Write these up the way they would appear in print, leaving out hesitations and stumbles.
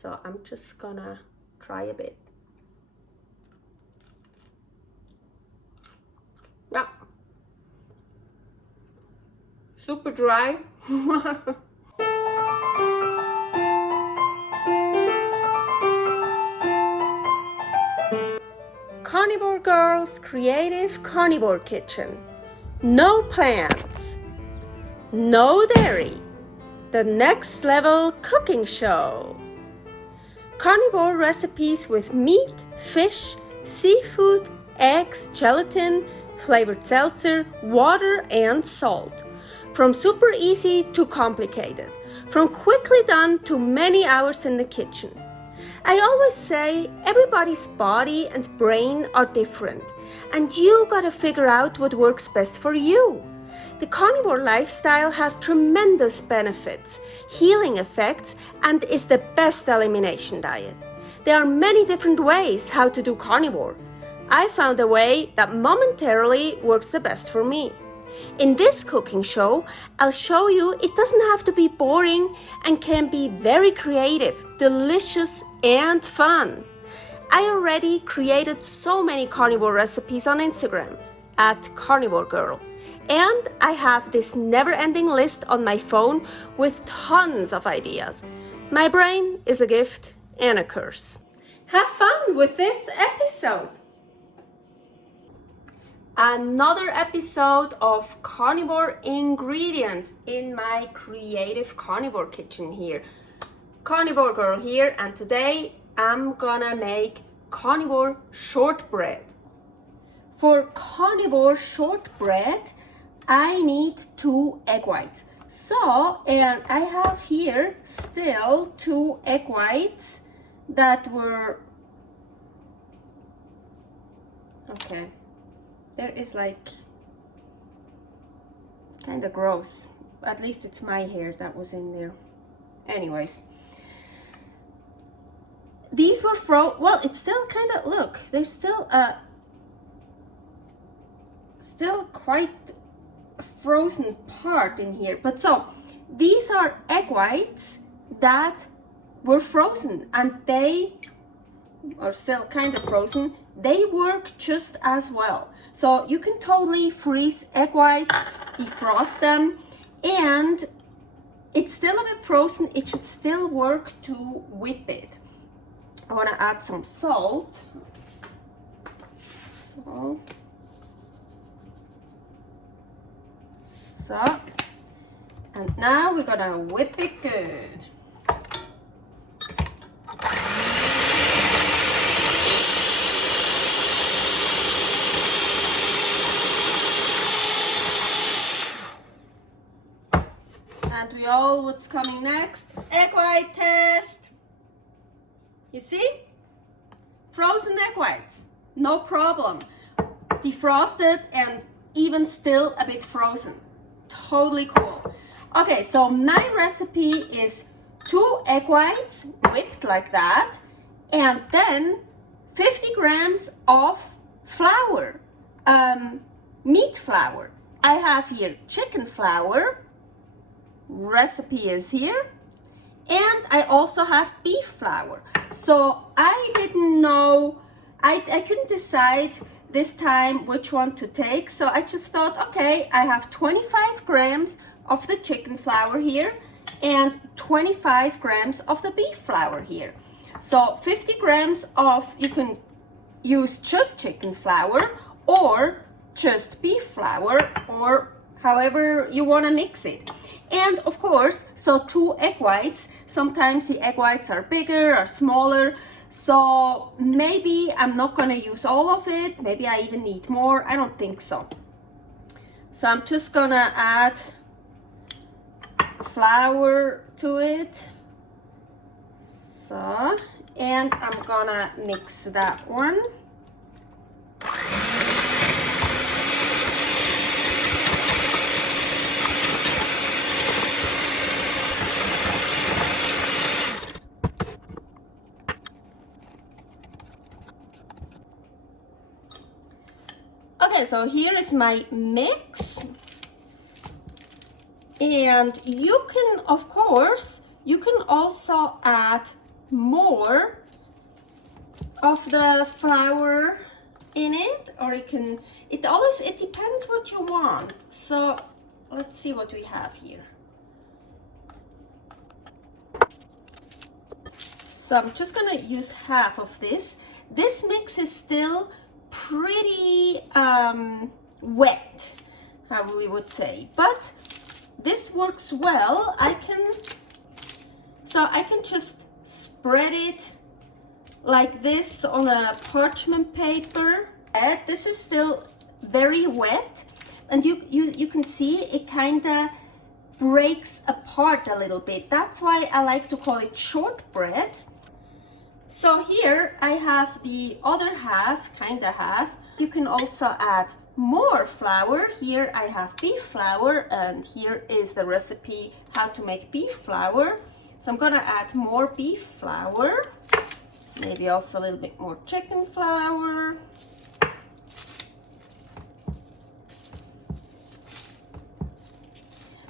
so I'm just gonna try a bit. Yeah, super dry. Carnivore Girl's Creative Carnivore Kitchen. No plants, no dairy, the next level cooking show. Carnivore recipes with meat, fish, seafood, eggs, gelatin, flavored seltzer, water, and salt. From super easy to complicated, from quickly done to many hours in the kitchen. I always say everybody's body and brain are different, and you gotta figure out what works best for you. The carnivore lifestyle has tremendous benefits, healing effects, and is the best elimination diet. There are many different ways how to do carnivore. I found a way that momentarily works the best for me. In this cooking show, I'll show you it doesn't have to be boring and can be very creative, delicious, and fun. I already created so many carnivore recipes on Instagram at Carnivore Girl, and I have this never-ending list on my phone with tons of ideas. My brain is a gift and a curse. Have fun with this episode! Another episode of carnivore ingredients in my creative carnivore kitchen here. Carnivore Girl here, and today I'm gonna make carnivore shortbread. For carnivore shortbread, I need 2 egg whites. So, and I have here still 2 egg whites that were, okay. There is like kind of gross. At least it's my hair that was in there. Anyways, these were well, it's still kind of, look, there's still quite a frozen part in here. But so these are egg whites that were frozen, and they are still kind of frozen. They work just as well. So you can totally freeze egg whites, defrost them, and it's still a bit frozen. It should still work to whip it. I want to add some salt. So, and now we're gonna whip it good. And we all, what's coming next? Egg white test. You see? Frozen egg whites, no problem. Defrosted and even still a bit frozen. Totally cool. Okay, so my recipe is 2 egg whites whipped like that, and then 50 grams of flour, meat flour. I have here chicken flour. Recipe is here, and I also have beef flour. So I didn't know, I couldn't decide this time which one to take, so I just thought, okay, I have 25 grams of the chicken flour here and 25 grams of the beef flour here. So 50 grams of, you can use just chicken flour or just beef flour, or however you want to mix it. And of course, so 2 egg whites, sometimes the egg whites are bigger or smaller, so maybe I'm not going to use all of it. Maybe I even need more. I don't think so. So I'm just going to add flour to it. So, and I'm going to mix that one. Okay, so here is my mix, and you can, of course, you can also add more of the flour in it, or it depends what you want. So let's see what we have here. So I'm just gonna use half of this. This mix is still pretty wet, how we would say, but this works well. I can just spread it like this on a parchment paper. This is still very wet, and you can see it kind of breaks apart a little bit. That's why I like to call it shortbread. So here I have the other half, kind of half. You can also add more flour. Here I have beef flour, and here is the recipe how to make beef flour. So I'm gonna add more beef flour, maybe also a little bit more chicken flour.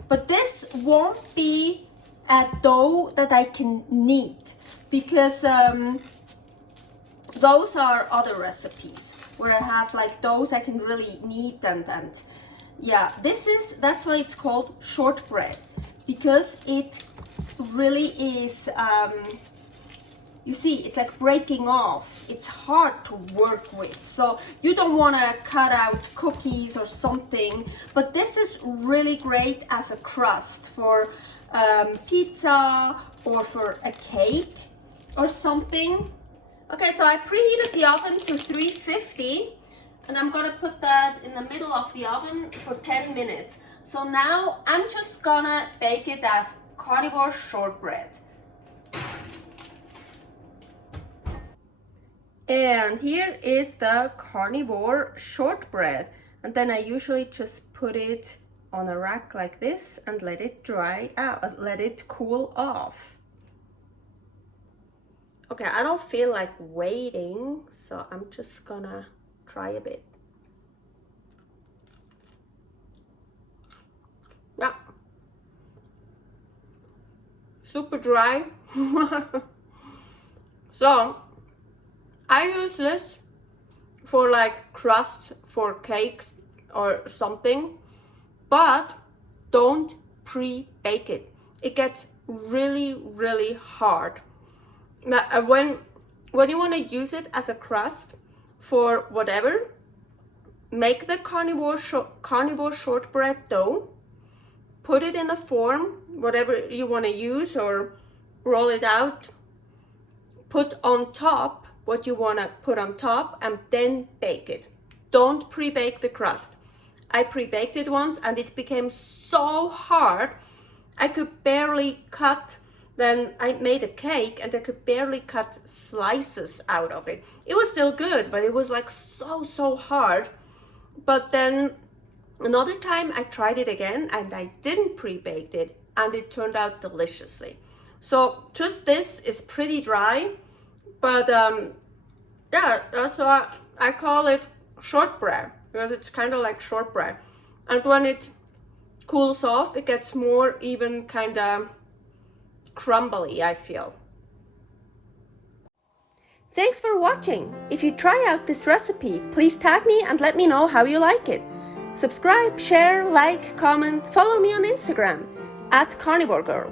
But this won't be a dough that I can knead, because those are other recipes where I have like doughs I can really knead, and yeah, that's why it's called shortbread, because it really is you see, it's like breaking off. It's hard to work with, so you don't want to cut out cookies or something, but this is really great as a crust for pizza or for a cake or something. Okay, so I preheated the oven to 350, and I'm gonna put that in the middle of the oven for 10 minutes. So now I'm just gonna bake it as carnivore shortbread. And here is the carnivore shortbread. And then I usually just put it on a rack like this and let it dry out, let it cool off. Okay, I don't feel like waiting, so I'm just gonna try a bit. Yeah. Super dry. So I use this for like crust for cakes or something, but don't pre-bake it. It gets really, really hard. Now, when you want to use it as a crust for whatever, make the carnivore shortbread dough, put it in a form, whatever you want to use, or roll it out, put on top what you want to put on top, and then bake it. Don't pre-bake the crust. I pre-baked it once and it became so hard I could barely cut. Then I made a cake and I could barely cut slices out of it. It was still good, but it was like so hard. But then another time I tried it again and I didn't pre-bake it, and it turned out deliciously. So just this is pretty dry, but yeah, that's why I call it shortbread, because it's kind of like shortbread. And when it cools off, it gets more even kind of crumbly, I feel. Thanks for watching. If you try out this recipe, please tag me and let me know how you like it. Subscribe, share, like, comment, follow me on Instagram @CarnivoreGirl.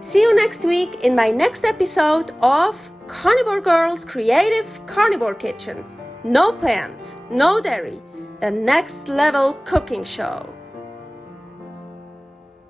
See you next week in my next episode of Carnivore Girl's Creative Carnivore Kitchen. No plants, no dairy, the next level cooking show.